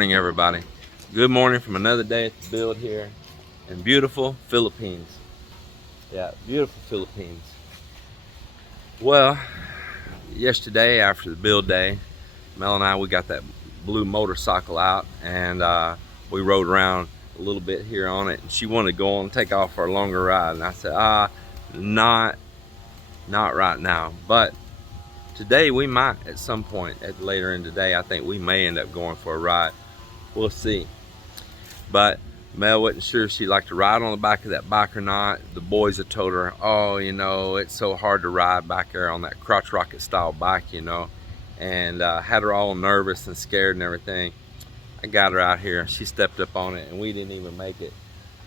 morning, everybody. Good morning from another day at the build here in beautiful Philippines. Yeah, beautiful Philippines. Well, yesterday after the build day, Mel and I, we got that blue motorcycle out and we rode around a little bit here on it. And she wanted to go on and take off for a longer ride. And I said, not right now. But today we might at some point later in the day, I think we may end up going for a ride. We'll see. But Mel wasn't sure if she'd like to ride on the back of that bike or not. The boys had told her, oh, you know, it's so hard to ride back there on that crotch rocket style bike, you know, and had her all nervous and scared and everything. I got her out here. She stepped up on it and we didn't even make it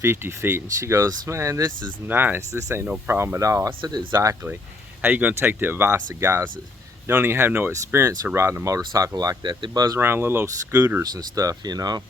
50 feet. And she goes, man, this is nice. This ain't no problem at all. I said, exactly. How you gonna take the advice of guys that don't even have no experience of riding a motorcycle like that? They buzz around little old scooters and stuff, you know,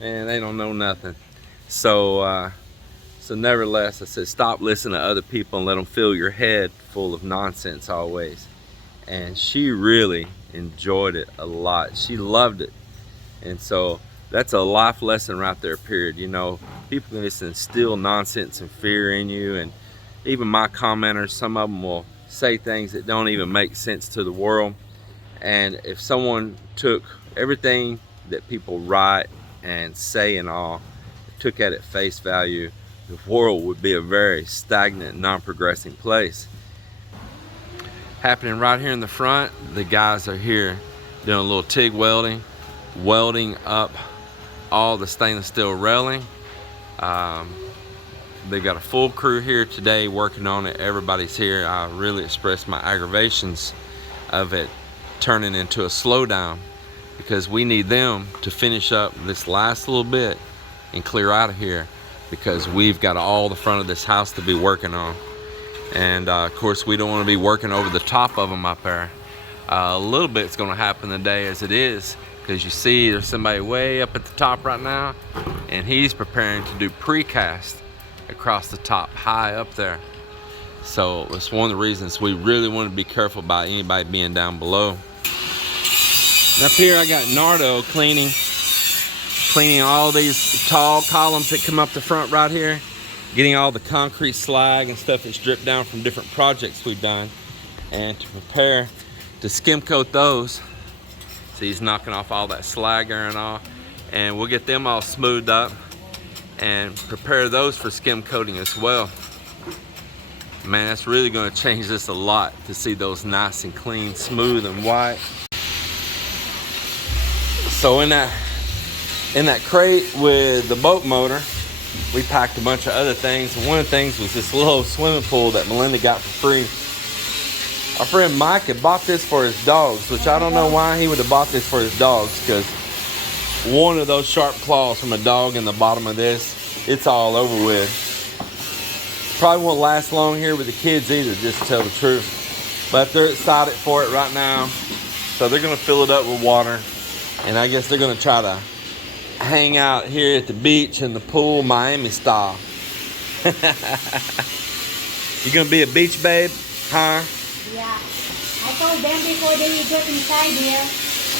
and they don't know nothing. So nevertheless, I said, stop listening to other people and let them fill your head full of nonsense always. And she really enjoyed it a lot. She loved it. And so that's a life lesson right there, period. You know, people can just instill nonsense and fear in you. And even my commenters, some of them will say things that don't even make sense to the world. And if someone took everything that people write and say and all, took at it face value, the world would be a very stagnant, non-progressing place. Happening right here in the front, the guys are here doing a little TIG welding up all the stainless steel railing. They've got a full crew here today working on it. Everybody's here. I really expressed my aggravations of it turning into a slowdown because we need them to finish up this last little bit and clear out of here because we've got all the front of this house to be working on. And of course, we don't want to be working over the top of them up there. A little bit's going to happen today as it is, because you see there's somebody way up at the top right now and he's preparing to do precast across the top, high up there. So it's one of the reasons we really want to be careful about anybody being down below. And up here I got Nardo cleaning all these tall columns that come up the front right here, getting all the concrete slag and stuff that's dripped down from different projects we've done, and to prepare to skim coat those. So he's knocking off all that slag and all, and we'll get them all smoothed up and prepare those for skim coating as well. Man, that's really going to change this a lot to see those nice and clean, smooth and white. So in that crate with the boat motor, we packed a bunch of other things. And one of the things was this little swimming pool that Melinda got for free. Our friend Mike had bought this for his dogs, which I don't know why he would have bought this for his dogs, because one of those sharp claws from a dog in the bottom of this, it's all over with. Probably won't last long here with the kids either, just to tell the truth. But they're excited for it right now. So they're going to fill it up with water. And I guess they're going to try to hang out here at the beach in the pool, Miami style. You going to be a beach babe? Huh? Yeah. I told them before they get inside here,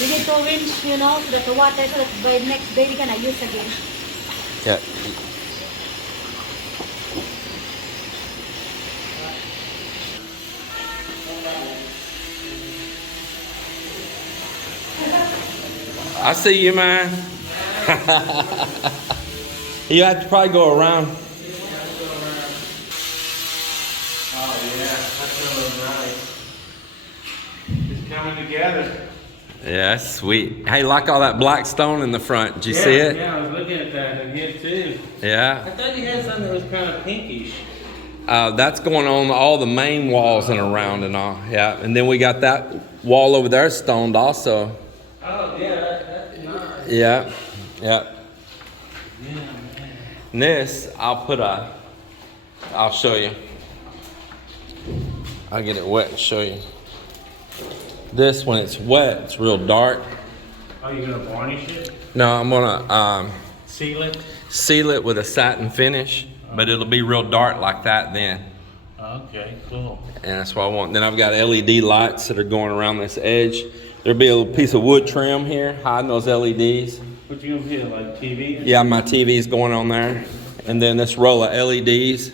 we need to rinse, you know, so that the water, so that by next day we can use again. Yeah. I see you, man. You have to probably go around. Oh yeah, that's really nice. It's coming together. Yeah, that's sweet. Hey, like all that black stone in the front. Did you see it? Yeah, I was looking at that in here too. Yeah. I thought you had something that was kind of pinkish. That's going on all the main walls and around and all. Yeah, and then we got that wall over there stoned also. Oh yeah, that's nice. Yeah, yeah. Yeah, man. And this, I'll show you. I'll get it wet and show you. This, when it's wet, it's real dark. Oh, you're gonna varnish it? No, I'm gonna Seal it? seal it with a satin finish, but it'll be real dark like that then. Okay, cool. And that's what I want. Then I've got LED lights that are going around this edge. There'll be a little piece of wood trim here hiding those LEDs. What you gonna put, like TV? Yeah, my TV's going on there. And then this row of LEDs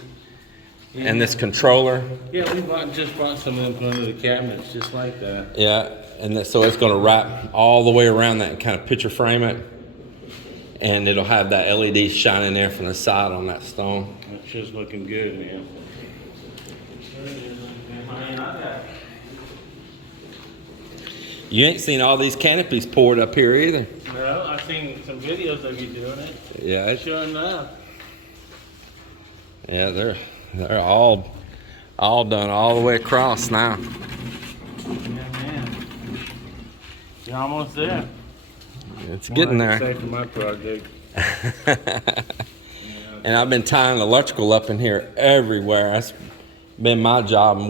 and this controller. Yeah, just bought some of them going to the cabinets, just like that. Yeah, and so it's gonna wrap all the way around that and kind of picture frame it. And it'll have that LED shining there from the side on that stone. It's just looking good, man. You ain't seen all these canopies poured up here either. No, I've seen some videos of you doing it. Yeah, Sure enough. yeah, they're all done all the way across now. Yeah, man. You're almost there. It's getting there. Say for my project. And I've been tying electrical up in here everywhere. That's been my job, and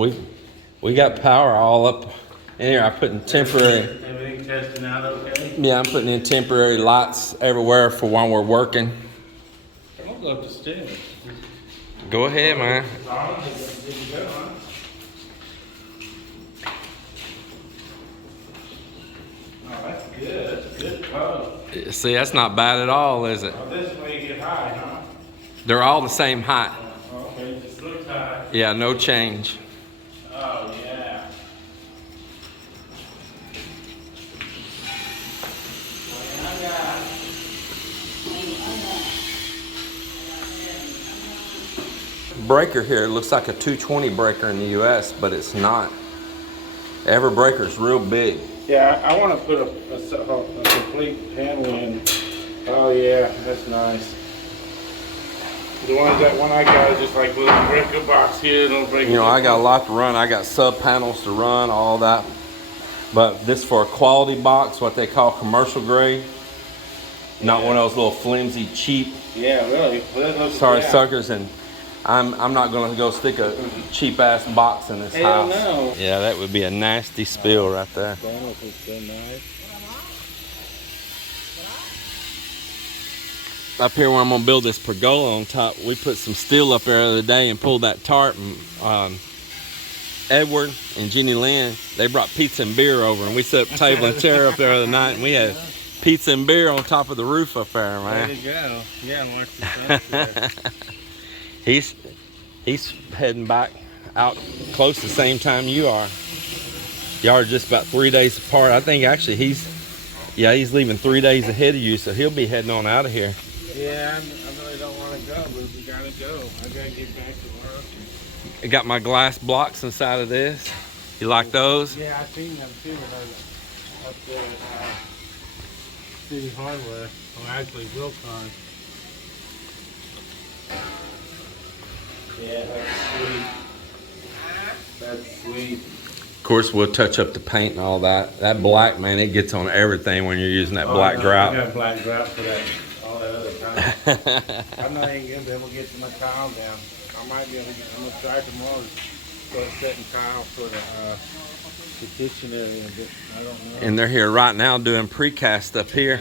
we got power all up in here. I put in temporary. Everything testing out okay? Yeah, I'm putting in temporary lights everywhere for when we're working. I'll go up the stairs. Go ahead, man. Oh, that's good. That's a good color. See, that's not bad at all, is it? Oh, this way you get high, huh? They're all the same height. Okay, just looks high. Yeah, no change. Oh, yeah. Breaker here looks like a 220 breaker in the US, but it's not. Every breaker is real big. Yeah, I want to put a complete panel in. Oh, yeah, that's nice. The ones that one I got is just like little breaker box here, little breaker. You know, I got a lot to run. I got sub panels to run, all that. But this for a quality box, what they call commercial grade. Not one of those little flimsy, cheap, Yeah, really. sorry suckers. And I'm not going to go stick a cheap ass box in this Hell house. no. Yeah, that would be a nasty spill right there. Bonus is so nice. Up here where I'm gonna build this pergola on top, we put some steel up there the other day and pulled that tarp. And Edward and Jenny Lynn, they brought pizza and beer over, and we set up table and chair up there the other night, and we had pizza and beer on top of the roof up there, man. There you go. Yeah, and watch the sunset. He's heading back out close the same time you are. Y'all are just about 3 days apart. I think actually he's leaving 3 days ahead of you, so he'll be heading on out of here. Yeah, I really don't want to go, but we gotta go. I gotta get back to work. I got my glass blocks inside of this. You like those? Yeah, I've seen them too when I was up there at City Hardware. Well, actually, Wilcon. Yeah, that's sweet. Of course, we'll touch up the paint and all that. That black, man, it gets on everything when you're using that black grout. I got black grout for that, all that other time. I'm not even gonna be able to get my tile down. I might be able to I'm gonna try tomorrow to start setting tile for the kitchen area, but I don't know. And they're here right now doing precast up here.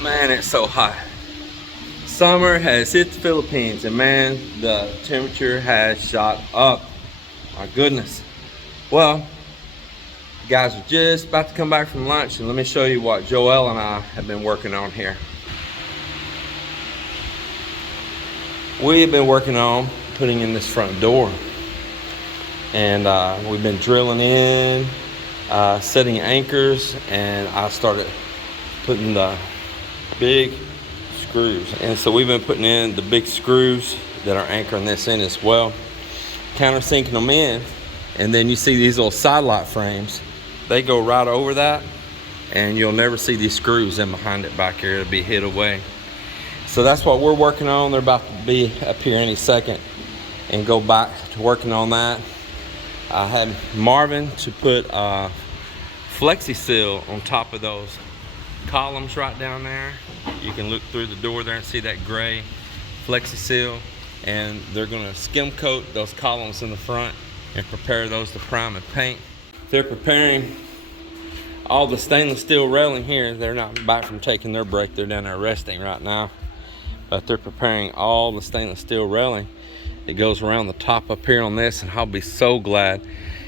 Man, it's so hot. Summer has hit the Philippines, and man, the temperature has shot up. My goodness. Well, you guys are just about to come back from lunch, and let me show you what Joel and I have been working on here. We have been working on putting in this front door, and we've been drilling in, setting anchors, and I started putting the big screws. And so we've been putting in the big screws that are anchoring this in as well, countersinking them in, and then you see these little sidelight frames. They go right over that, and you'll never see these screws in behind it back here. It'll be hid away. So that's what we're working on. They're about to be up here any second and go back to working on that. I had Marvin to put flexi seal on top of those columns right down there. You can look through the door there and see that gray flexi seal, and they're going to skim coat those columns in the front and prepare those to prime and paint. They're preparing all the stainless steel railing here. They're not back from taking their break, they're down there resting right now, but they're preparing all the stainless steel railing that goes around the top up here on this. And I'll be so glad,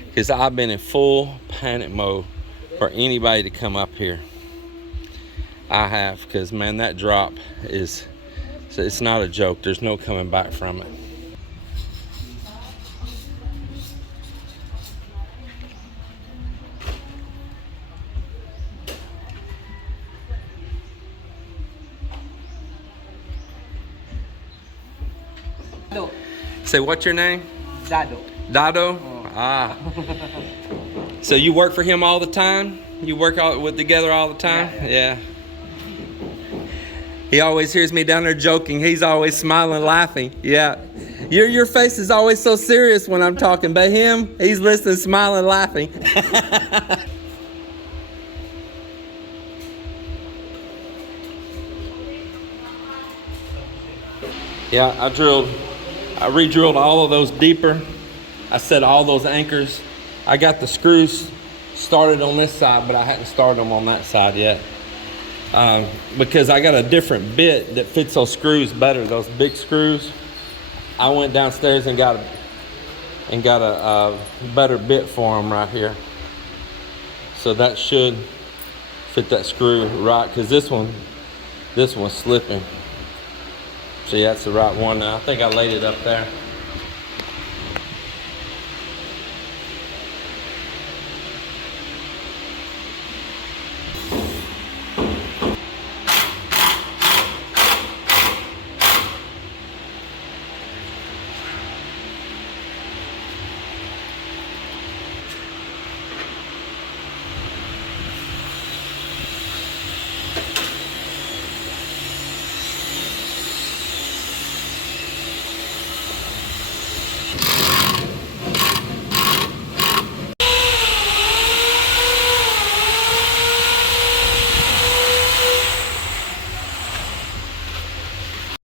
because I've been in full panic mode for anybody to come up here. I have, because man, that drop is, it's not a joke. There's no coming back from it. Dado. Say, what's your name? Dado. Dado? Ah. So you work for him all the time? You work together all the time? Yeah. He always hears me down there joking. He's always smiling, laughing. Yeah. Your face is always so serious when I'm talking, but him, he's listening, smiling, laughing. Yeah, I re-drilled all of those deeper. I set all those anchors. I got the screws started on this side, but I hadn't started them on that side yet. Because I got a different bit that fits those screws better, those big screws. I went downstairs and got a better bit for them right here. So that should fit that screw right, because this one's slipping. So yeah, that's the right one now. I think I laid it up there.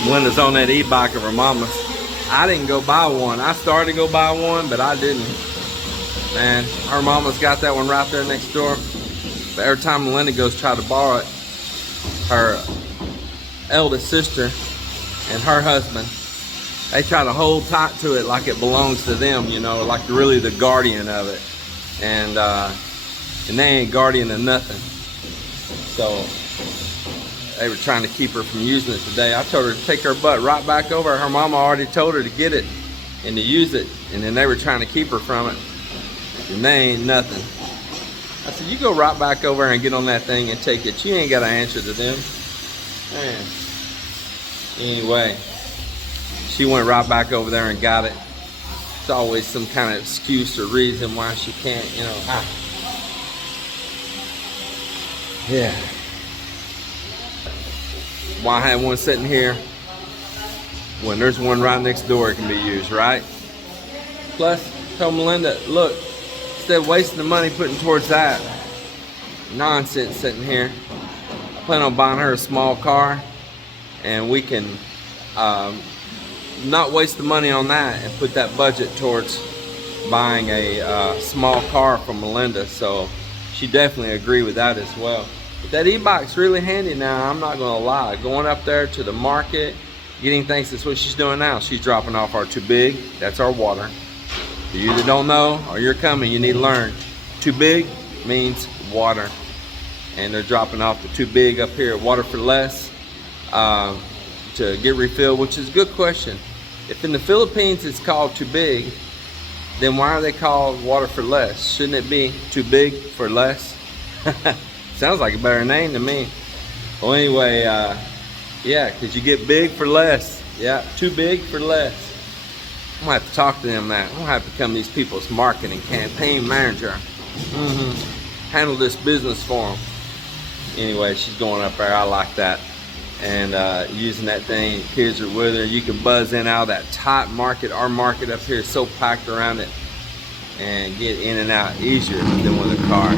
Melinda's on that e-bike of her mama's. I didn't go buy one. I started to go buy one, but I didn't. Man, her mama's got that one right there next door. But every time Melinda goes try to borrow it, her eldest sister and her husband, they try to hold tight to it like it belongs to them, you know, like really the guardian of it. And they ain't guardian of nothing. So they were trying to keep her from using it today. I told her to take her butt right back over. Her mama already told her to get it and to use it, and then they were trying to keep her from it, and they ain't nothing. I said, you go right back over and get on that thing and take it. You ain't got to answer to them. Man. Anyway, she went right back over there and got it. It's always some kind of excuse or reason why she can't, you know. Yeah. Why have one sitting here when there's one right next door it can be used, right? Plus, told Melinda, look, instead of wasting the money putting towards that nonsense sitting here, I plan on buying her a small car, and we can not waste the money on that and put that budget towards buying a small car from Melinda. So she definitely agreed with that as well. But that e-bike's really handy now, I'm not gonna lie. Going up there to the market, getting things, that's what she's doing now. She's dropping off our too big, that's our water. You either don't know or you're coming, you need to learn. Too big means water. And they're dropping off the too big up here at Water for Less to get refilled, which is a good question. If in the Philippines it's called too big, then why are they called Water for Less? Shouldn't it be too big for less? Sounds like a better name to me. Well, anyway, yeah, because you get big for less. Yeah, too big for less. I'm gonna have to talk to them that. I'm gonna have to become these people's marketing campaign manager. Handle this business for them. Anyway, she's going up there. I like that. And using that thing, kids are with her. You can buzz in out of that tight market. Our market up here is so packed around it. and get in and out easier than with a car.